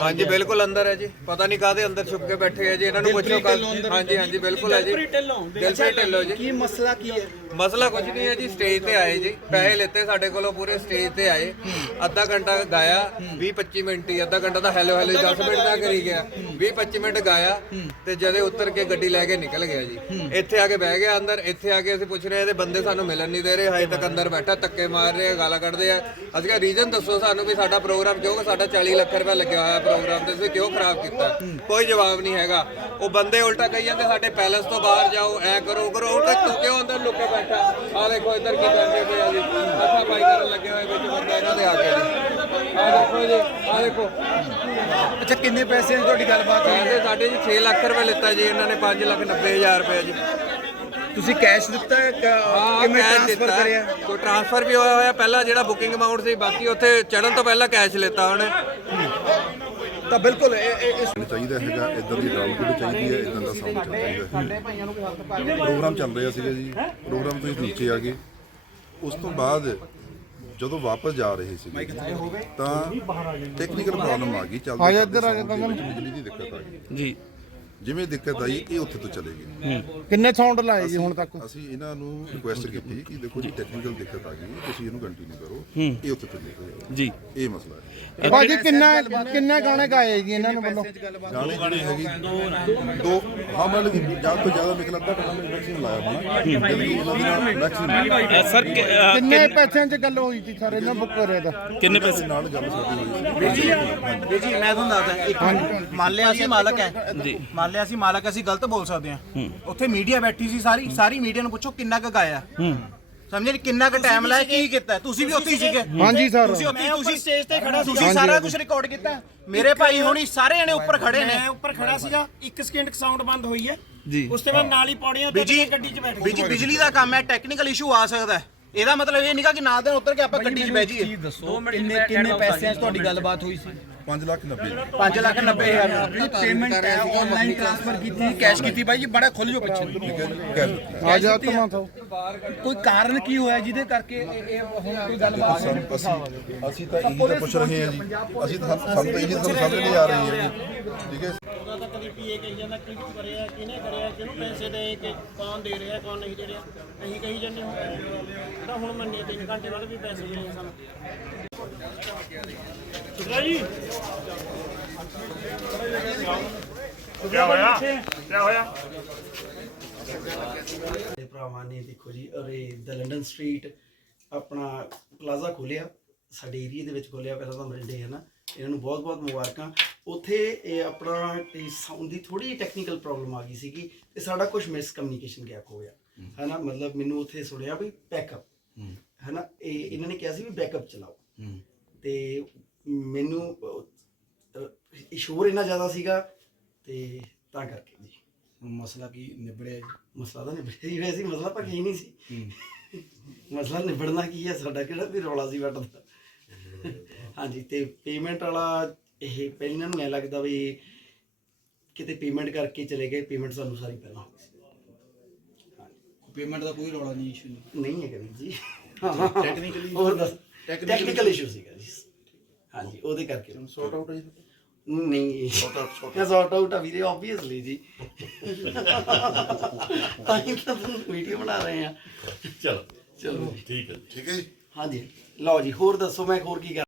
ਹਾਂਜੀ ਬਿਲਕੁਲ ਅੰਦਰ ਹੈ ਜੀ। ਪਤਾ ਨਹੀਂ ਕਾਹਦੇ ਅੰਦਰ ਛੁਪ ਕੇ ਬੈਠੇ ਹੈ ਜੀ ਇਹਨਾਂ ਨੂੰ ਪੁੱਛੋ ਕੱਲ ਹਾਂਜੀ ਹਾਂਜੀ ਬਿਲਕੁਲ ਹੈ ਜੀ। ਦਿਲਪ੍ਰੀਤ ਢਿੱਲੋਂ ਜੀ। ਕੀ ਮਸਲਾ ਕੀ ਹੈ? ਮਸਲਾ ਕੁਝ ਨਹੀਂ ਹੈ ਜੀ ਸਟੇਜ ਤੇ ਆਏ ਜੀ। ਪੈਸੇ ਲਿੱਤੇ ਸਾਡੇ ਕੋਲੋਂ ਪੂਰੇ ਸਟੇਜ ਤੇ ਆਏ। ਅੱਧਾ ਘੰਟਾ ਗਾਇਆ 20 25 ਮਿੰਟ ਹੀ। ਅੱਧਾ ਘੰਟਾ ਤਾਂ ਹੈਲੋ ਹੈਲੋ 10 ਮਿੰਟ ਦਾ ਕਰੀ ਗਿਆ। 20 25 ਮਿੰਟ ਗਾਇਆ ਤੇ ਜਦੇ ਉੱਤਰ ਕੇ ਗੱਡੀ ਲੈ ਕੇ ਨਿਕਲ ਗਿਆ ਜੀ। ਇੱਥੇ ਆ ਕੇ ਬਹਿ ਗਿਆ ਅੰਦਰ। ਇੱਥੇ ਆ ਕੇ ਅਸੀਂ ਪੁੱਛ ਰਹੇ ਇਹਦੇ ਬੰਦੇ ਸਾਨੂੰ ਮਿਲਣ ਨਹੀਂ ਦੇ ਰਹੇ। ਹਜੇ ਤੱਕ ਅੰਦਰ ਬੈਠਾ ਧੱਕੇ ਮਾਰ ਰਹੇ ਗਾਲਾਂ ਕੱਢਦੇ ਆ। ਅਸੀਂ ਕਿਹਾ ਰੀਜ਼ਨ ਦੱਸੋ ਸਾਨੂੰ ਵੀ ਸਾਡਾ ਪ੍ਰੋਗਰਾਮ ਕਿਉਂ ਸਾਡਾ 40 ਲੱਖ ਰੁਪਏ ਲੱਗਿਆ ਹੋਇਆ ਪ੍ਰੋਗਰਾਮ ਤੇ ਤੁਸੀਂ ਕਿਉਂ ਖਰਾਬ ਕੀਤਾ? ਕੋਈ ਜਵਾਬ ਨਹੀਂ ਹੈਗਾ। ਉਹ ਬੰਦੇ ਉਲਟਾ ਕਹੀ ਜਾਂਦੇ ਸਾਡੇ ਪੈਲਸ ਤੋਂ ਬਾਹਰ ਜਾਓ ਐ ਕਰੋ ਕਰੋ। ਉਲਟਾ ਤੂੰ ਕਿਉਂ ਅੰਦਰ ਲੁੱਕੇ ਬੈਠਾ? ਆ ਦੇਖੋ ਇੱਧਰ ਕੀ ਕਰਦੇ ਪਏ ਆ ਜੀ। ਅੱਖਾਂ ਪਾਈ ਕਰਨ ਲੱਗੇ ਹੋਏ ਵਿੱਚ ਬੰਦੇ ਇਹਨਾਂ ਦੇ ਆ ਕੇ ਜੀ। ਆ ਦੇਖੋ ਜੀ ਆ ਦੇਖੋ। ਅੱਛਾ ਕਿੰਨੇ ਪੈਸੇ ਦੀ ਤੁਹਾਡੀ ਗੱਲਬਾਤ ਹੋਈ? ਪੈਸੇ ਸਾਡੇ ਜੀ 6 ਲੱਖ ਰੁਪਏ ਲਿੱਤਾ ਜੀ ਇਹਨਾਂ ਨੇ 5 ਲੱਖ 90 ਹਜ਼ਾਰ ਰੁਪਏ ਜੀ। ਤੁਸੀਂ ਕੈਸ਼ ਦਿੱਤਾ ਹੈ ਕ- ਕਿਵੇਂ cash ਟ੍ਰਾਂਸਫਰ ਦਿੱਤਾ। ਕਰਿਆ? ਕੋਈ ਟ੍ਰਾਂਸਫਰ ਵੀ ਹੋਇਆ ਹੋਇਆ ਪਹਿਲਾਂ ਜਿਹੜਾ ਬੁਕਿੰਗ ਅਮਾਉਂਟ ਸੀ ਬਾਕੀ ਉੱਥੇ ਚੜਨ ਤੋਂ ਪਹਿਲਾਂ ਕੈਸ਼ ਲਿੱਤਾ ਉਹਨੇ। ਤਾਂ ਬਿਲਕੁਲ ਚਾਹੀਦਾ ਹੈਗਾ ਇਦਾਂ ਦੀ ਡਰਾਮਾ ਚਾਹੀਦੀ ਹੈ ਇਦਾਂ ਦਾ ਸਾਊਂਡ ਚਾਹੀਦਾ ਹੈ। ਪ੍ਰੋਗਰਾਮ ਚੱਲ ਰਿਹਾ ਸੀਗਾ ਜੀ ਪ੍ਰੋਗਰਾਮ ਤੋਂ ਹੀ ਨੀਚੇ ਆ ਗਏ। ਉਸ ਤੋਂ ਬਾਅਦ ਜਦੋਂ ਵਾਪਸ ਜਾ ਰਹੇ ਸੀ ਤਾਂ ਟੈਕਨੀਕਲ ਪ੍ਰੋਬਲਮ ਆ ਗਈ ਚੱਲਦੇ ਆ ਇੱਧਰ ਆ ਬਿਜਲੀ ਦੀ ਦਿੱਕਤ ਆ ਗਈ। ਜੀ। ਜਿਵੇਂ ਦਿੱਕਤ ਆਈ ਇਹ ਉੱਥੇ ਤੋਂ ਚਲੇ ਗਏ। ਕਿੰਨੇ ਸਾਊਂਡ ਲਾਏ ਜੀ ਹੁਣ ਤੱਕ? ਅਸੀਂ ਇਹਨਾਂ ਨੂੰ ਰਿਕੁਐਸਟ ਕੀਤੀ ਕਿ ਦੇਖੋ ਜੀ ਟੈਕਨੀਕਲ ਦਿੱਕਤ ਆ ਗਈ ਤੁਸੀਂ ਇਹਨੂੰ ਕੰਟੀਨਿਊ ਕਰੋ ਇਹ ਉੱਥੇ ਤੋਂ ਨਿਕਲ ਜੀ। ਇਹ ਮਸਲਾ ਹੈ। ਭਾਜੀ ਕਿੰਨਾ ਕਿੰਨਾ ਗਾਣੇ ਗਾਏ ਜੀ ਇਹਨਾਂ ਨੂੰ ਵੱਲੋਂ? ਗਾਣੇ ਜਿਹੜੇ ਹੈਗੇ? ਦੋ। ਹਾਂ ਮਤਲਬ ਕਿ ਜ਼ਿਆਦਾ ਤੋਂ ਜ਼ਿਆਦਾ ਨਿਕਲ ਅੱਧਾ ਘੰਟਾ ਮੈਕਸਿਮਮ ਲਾਇਆ ਹੋਣਾ। ਮੈਕਸਿਮਮ ਸਰ ਕਿੰਨੇ ਪੈਸਿਆਂ 'ਚ ਗੱਲ ਹੋਈ ਸੀ ਸਰ? ਇਹਨਾਂ ਬੁੱਕ ਕਰਿਆ ਦਾ ਕਿੰਨੇ ਪੈਸੇ? ਨਾਲ ਗੱਲ ਸਾਡੀ ਹੋਈ ਸੀ। ਜੀ ਜੀ ਮੈਂ ਤੁਹਾਨੂੰ ਦੱਸਦਾ ਇੱਕ ਮੰਨ ਲਿਆ ਅਸੀਂ ਮਾਲਕ ਹੈ। ਜੀ। ਮੰਨ ਲਿਆ ਅਸੀਂ ਮਾਲਕ ਅਸੀਂ ਗਲਤ ਬੋਲ ਸਕਦੇ ਹਾਂ। ਉੱਥੇ ਮੀਡੀਆ ਬੈਠੀ ਸੀ ਸਾਰੀ। ਸਾਰੀ ਮੀਡੀਆ ਨੂੰ ਪੁੱਛੋ ਕਿੰਨਾ ਕੁ ਗਾਇਆ। ਸਮਝੇ ਨੀ ਕਿੰਨਾ ਕੁ ਟਾਈਮ ਲਾਇਆ ਕੀ ਕੀਤਾ ਤੁਸੀਂ ਵੀ ਉੱਥੇ ਹੀ ਸੀਗੇ। ਹਾਂਜੀ ਸਰ। ਤੁਸੀਂ ਉੱਥੇ ਤੁਸੀਂ ਸਟੇਜ ਤੇ ਖੜਾ ਤੁਸੀਂ ਸਾਰਾ ਕੁਝ ਰਿਕਾਰਡ ਕੀਤਾ। ਮੇਰੇ ਭਾਈ ਹੋਣੀ ਸਾਰੇ ਜਣੇ ਉੱਪਰ ਖੜੇ ਨੇ। ਮੈਂ ਉੱਪਰ ਖੜਾ ਸੀਗਾ। 1 ਸਕਿੰਟ ਸਾਊਂਡ ਬੰਦ ਹੋਈ ਹੈ। ਜੀ। ਉਸ ਤੋਂ ਬਾਅਦ ਨਾਲ ਹੀ ਪੌੜੀਆਂ ਤੇ ਗੱਡੀ 'ਚ ਬੈਠ ਬਿਜ਼ੀ ਬਿਜਲੀ ਦਾ ਕੰਮ ਹੈ ਟੈਕਨੀਕਲ ਇਸ਼ੂ ਆ ਸਕਦਾ ਹੈ। ਇਹਦਾ ਮਤਲਬ ਇਹ ਨਹੀਂਗਾ ਕਿ ਨਾਲ ਦੇ ਉੱਤਰ ਕੇ ਆਪਾਂ ਗੱਡੀ 'ਚ ਬਹਿ ਜਾਈਏ। ਦੱਸੋ ਕਿੰਨੇ ਕਿੰਨੇ ਪੈਸਿਆਂ 'ਚ ਤੁਹਾਡੀ ਗੱਲਬਾਤ ਹੋਈ ਸੀ? 5 ਲੱਖ 90 5 ਲੱਖ 90 ਹਜ਼ਾਰ। ਪੇਮੈਂਟ ਆਨਲਾਈਨ ਟ੍ਰਾਂਸਫਰ ਕੀਤੀ ਕੈਸ਼ ਕੀਤੀ ਬਾਈ ਜੀ ਬੜਾ ਖੁੱਲ ਜੋ ਪਿੱਛੇ। ਹੈ ਆ ਜਾ ਤਮਾ ਤੋਂ ਕੋਈ ਕਾਰਨ ਕੀ ਹੋਇਆ ਜਿਹਦੇ ਕਰਕੇ ਇਹ ਇਹ ਹੁਣ ਕੋਈ ਗੱਲਬਾਤ ਸਾਨੂੰ ਅਸੀਂ ਅਸੀਂ ਤਾਂ ਇਹੀ ਤਾਂ ਪੁੱਛ ਰਹੇ ਹਾਂ ਜੀ। ਅਸੀਂ ਤਾਂ ਸਾਨੂੰ ਤਾਂ ਇਹੀ ਤਾਂ ਸਮਝ ਨਹੀਂ ਆ ਰਹੀ ਹੈ ਠੀਕ ਹੈ ਉਹਦਾ ਤਾਂ ਕਦੀ ਪੀਏ ਕਹੀ ਜਾਂਦਾ ਕਿਹਨੂੰ ਕਰਿਆ ਕਿਹਨੇ ਕਰਿਆ ਕਿਹਨੂੰ ਪੈਸੇ ਦੇ ਕੇ ਕੌਣ ਦੇ ਰਿਹਾ ਕੌਣ ਨਹੀਂ ਦੇ ਰਿਹਾ? ਅਸੀਂ ਕਹੀ ਜਾਂਦੇ ਹਾਂ। ਤਾਂ ਹੁਣ ਮੰਨੇ 3 ਘੰਟੇ ਬਾਅਦ ਵੀ ਪੈਸੇ ਮਿਲੇ ਸਾਨੂੰ। ਸੁਣਾ ਜੀ। ਸਾਡੇ ਭਰਾਵਾਂ ਨੇ ਦੇਖੋ ਜੀ ਅਰੇ ਦ ਲੰਡਨ ਸਟਰੀਟ ਆਪਣਾ ਪਲਾਜ਼ਾ ਖੋਲਿਆ ਸਾਡੇ ਏਰੀਆ ਦੇ ਵਿੱਚ ਖੋਲਿਆ ਪਹਿਲਾਂ ਤਾਂ ਮਰਿੰਡੇ ਹੈ ਨਾ। ਇਹਨਾਂ ਨੂੰ ਬਹੁਤ ਬਹੁਤ ਮੁਬਾਰਕਾਂ। ਉੱਥੇ ਇਹ ਆਪਣਾ ਸਾਊਂਡ ਦੀ ਥੋੜੀ ਟੈਕਨੀਕਲ ਪ੍ਰੋਬਲਮ ਆ ਗਈ ਸੀਗੀ ਤੇ ਸਾਡਾ ਕੁਝ ਮਿਸ ਕਮਿਊਨੀਕੇਸ਼ਨ ਗੈਪ ਹੋ ਗਿਆ। ਹੈ। ਨਾ ਮਤਲਬ ਮੈਨੂੰ ਉੱਥੇ ਸੁਣਿਆ ਵੀ ਬੈਕਅਪ ਹੈ। ਨਾ ਇਹ ਇਹਨਾਂ ਨੇ ਕਿਹਾ ਸੀ ਵੀ ਬੈਕਅਪ ਚਲਾਓ। ਤੇ ਮੈਨੂੰ ਸ਼ੋਰ ਇੰਨਾ ਜ਼ਿਆਦਾ ਸੀਗਾ ਤੇ ਤਾਂ ਕਰਕੇ ਜੀ। ਮਸਲਾ ਕੀ ਨਿਬੜਿਆ ਜੀ? ਮਸਲਾ ਤਾਂ ਨਿਬੜਿਆ ਹੀ ਹੋਇਆ ਸੀ ਮਸਲਾ ਤਾਂ ਕੀ ਨਹੀਂ ਸੀ। ਮਸਲਾ ਨਿਬੜਨਾ ਕੀ ਹੈ? ਸਾਡਾ ਕਿਹੜਾ ਵੀ ਰੌਲਾ ਸੀ ਵੱਟਦਾ। ਹਾਂਜੀ ਤੇ ਪੇਮੈਂਟ ਵਾਲਾ ਇਹ ਪਹਿਲਾਂ ਨੂੰ ਐ ਲੱਗਦਾ ਵੀ ਕਿਤੇ ਪੇਮੈਂਟ ਕਰਕੇ ਚਲੇ ਗਏ ਪੇਮੈਂਟ ਸਾਨੂੰ ਸਾਰੀ ਪਹਿਲਾਂ ਪੇਮੈਂਟ ਦਾ ਕੋਈ ਰੌਲਾ ਨਹੀਂ ਇਸ਼ੂ ਨਹੀਂ। ਹੈ ਕਵੀ ਜੀ। ਟੈਕਨੀਕਲੀ ਹੋਰ ਦੱਸ ਟੈਕਨੀਕਲ ਇਸ਼ੂ ਸੀਗਾ ਜੀ। ਹਾਂਜੀ ਉਹਦੇ ਕਰਕੇ। ਸੌਟ ਆਊਟ ਹੈ ਜੀ ਨਹੀਂ ਸੌਟ ਆਊਟ ਸੌਟ ਆਊਟ ਆ ਵੀਰੇ ਆਬਵੀਅਸਲੀ ਜੀ। ਤਾਂ ਹੀ ਤਾਂ ਵੀਡੀਓ ਬਣਾ ਰਹੇ ਆ। ਚਲੋ। ਚਲੋ। ਠੀਕ ਹੈ ਜੀ। ਹਾਂਜੀ। ਲਓ ਜੀ ਹੋਰ ਦੱਸੋ ਮੈਂ ਹੋਰ ਕੀ ਕਰ